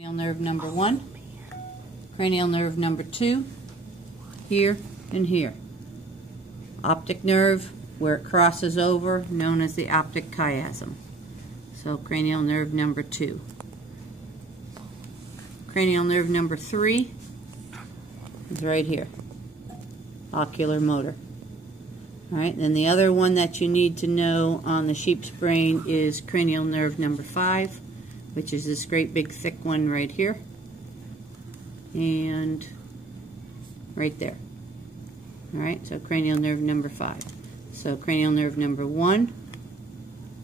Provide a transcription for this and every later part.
Cranial nerve number 1, cranial nerve number 2, here and here. Optic nerve, where it crosses over, known as the optic chiasm. So cranial nerve number 2. Cranial nerve number 3 is right here. Ocular motor. Alright, then the other one that you need to know on the sheep's brain is cranial nerve number 5, which is this great big thick one right here and right there. Alright, so cranial nerve number 5. So cranial nerve number 1,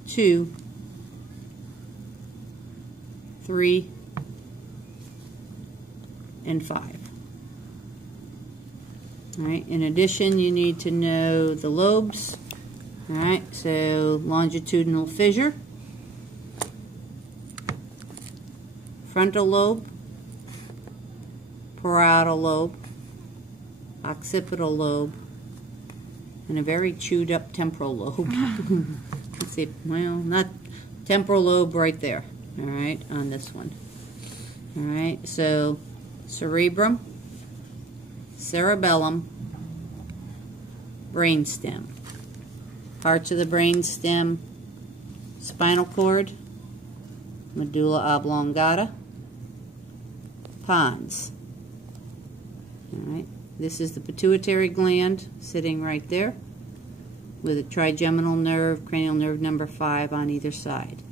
2, 3, and 5. Alright, in addition, you need to know the lobes. Alright, so longitudinal fissure, frontal lobe, parietal lobe, occipital lobe, and a very chewed up temporal lobe. Let's see, well, not temporal lobe right there. Alright, on this one. Alright, so cerebrum, cerebellum, brainstem. Parts of the brainstem: spinal cord, medulla oblongata, pons. Alright, this is the pituitary gland sitting right there with a trigeminal nerve, cranial nerve number 5 on either side.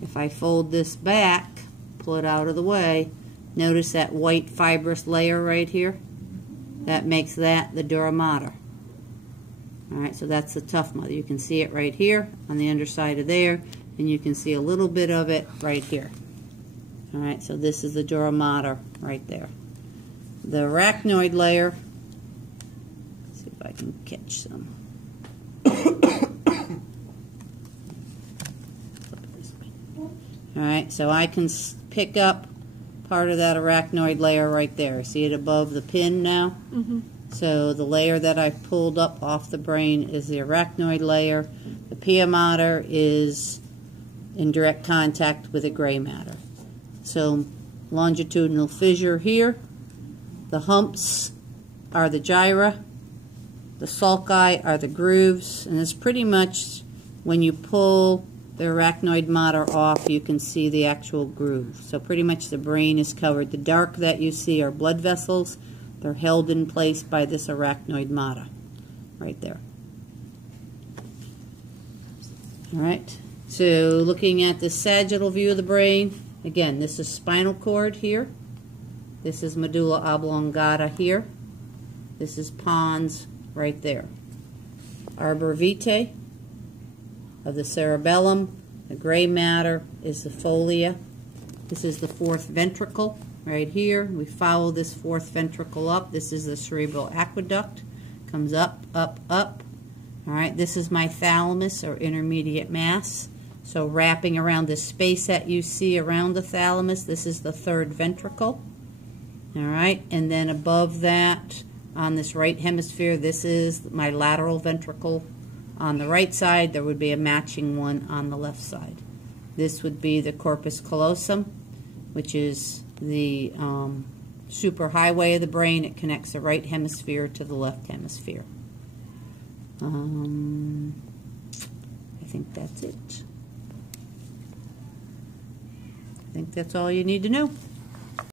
If I fold this back, pull it out of the way, notice that white fibrous layer right here? That makes that the dura mater. Alright, so that's the tough mother. You can see it right here on the underside of there, and you can see a little bit of it right here. Alright, so this is the dura mater right there. The arachnoid layer, let's see if I can catch some. Alright, so I can pick up part of that arachnoid layer right there. See it above the pin now? Mm-hmm. So the layer that I pulled up off the brain is the arachnoid layer. The pia mater is in direct contact with the gray matter. So longitudinal fissure here. The humps are the gyra. The sulci are the grooves. And it's pretty much when you pull the arachnoid mater off, you can see the actual groove. So pretty much the brain is covered. The dark that you see are blood vessels. They're held in place by this arachnoid mater right there. Alright, so looking at the sagittal view of the brain, again, this is spinal cord here. This is medulla oblongata here. This is pons right there. Arbor vitae of the cerebellum. The gray matter is the folia. This is the fourth ventricle right here. We follow this fourth ventricle up. This is the cerebral aqueduct. Comes up, up, up. Alright, this is my thalamus or intermediate mass. So wrapping around this space that you see around the thalamus, this is the third ventricle. Alright, and then above that, on this right hemisphere, this is my lateral ventricle. On the right side, there would be a matching one on the left side. This would be the corpus callosum, which is the superhighway of the brain. It connects the right hemisphere to the left hemisphere. I think that's it. I think that's all you need to know.